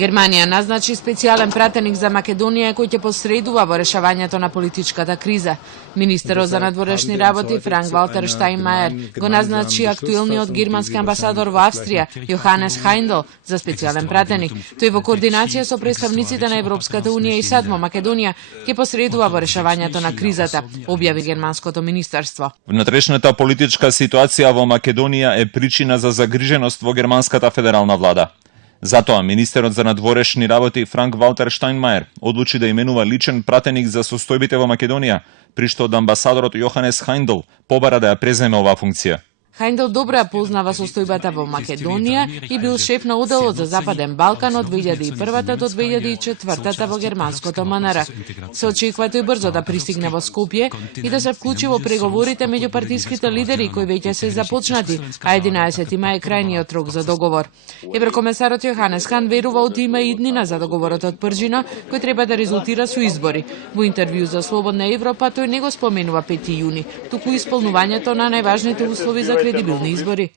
Германија назначи специјален пратеник за Македонија кој ќе посредува во решавањето на политичката криза. Министерот за надворешни работи Франк Валтер Штајнмајер го назначи актуелниот германски амбасадор во Австрија Јоханес Хајндел за специјален пратеник. Тој во координација со представниците на Европската унија и САД во Македонија ќе посредува во решавањето на кризата, објави германското министерство. Внатрешната политичка ситуација во Македонија е причина за загриженост во германската федерална влада. Затоа министерот за надворешни работи Франк Валтер Штајнмајер одлучи да именува личен пратеник за состојбите во Македонија, при што од амбасадорот Јоханес Хајндел побара да ја преземе оваа функција. Хајндел добро ја познава состојбата во Македонија и бил шеф на оделот за Западен Балкан од 2001 до 2004 во германското МНР. Се очекува тој брзо да пристигне во Скопје и да се вклучи во преговорите меѓу партиските лидери кои веќе се започнати, а 11 мај е крајниот рок за договор. Еврокомесарот Јоханес Хан верува од има иднина за договорот од Пржина, кој треба да резултира со избори. Во интервју за Слободна Европа тој не го споменува 5 јуни, туку исполнувањето на најважните услови за кредибилни избори.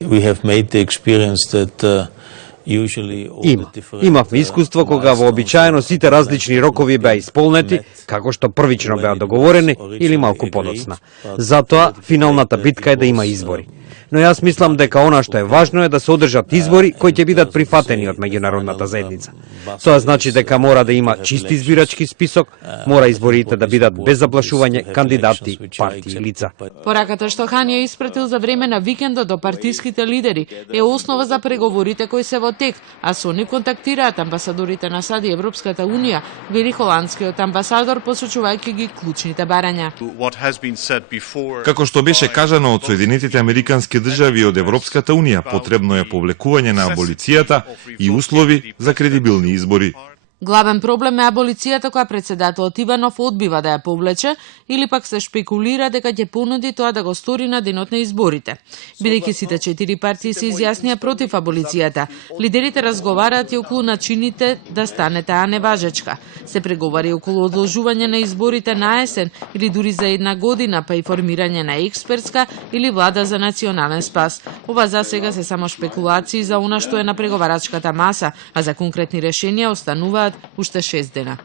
Имавме искуство кога вообичаено сите различни рокови беа исполнети, како што првично беа договорени или малку подоцна. Затоа, финалната битка е да има избори. Но јас мислам дека она што е важно е да се одржат избори кои ќе бидат прифатени од меѓународната заедница. Тоа значи дека мора да има чист избирачки список, мора изборите да бидат без заплашување кандидати, партии и лица. Пораката што Хан ја испратил за време на викендот до партиските лидери е основа за преговорите кои се во тек, а со нив контактираат амбасадорите на САД и Европската унија, вели холандскиот амбасадор посочувајќи ги клучните барања. Како што беше кажано од Соединетите Американски држави и од Европската унија, потребно е повлекување на аболицијата и услови за кредибилни избори. Главен проблем е аболицијата која председателот Иванов одбива да ја повлече или пак се шпекулира дека ќе понуди тоа да го стори на денот на изборите. Бидејќи сите 4 партии се изјаснија против аболицијата, лидерите разговараат и околу начините да стане таа неважечка. Се преговари околу одложување на изборите на есен или дури за 1 година, па и формирање на експертска или влада за национален спас. Ова за сега се само шпекулации за она што е на преговарачката маса, а за конкретни решенија остануваат уште 6 дена.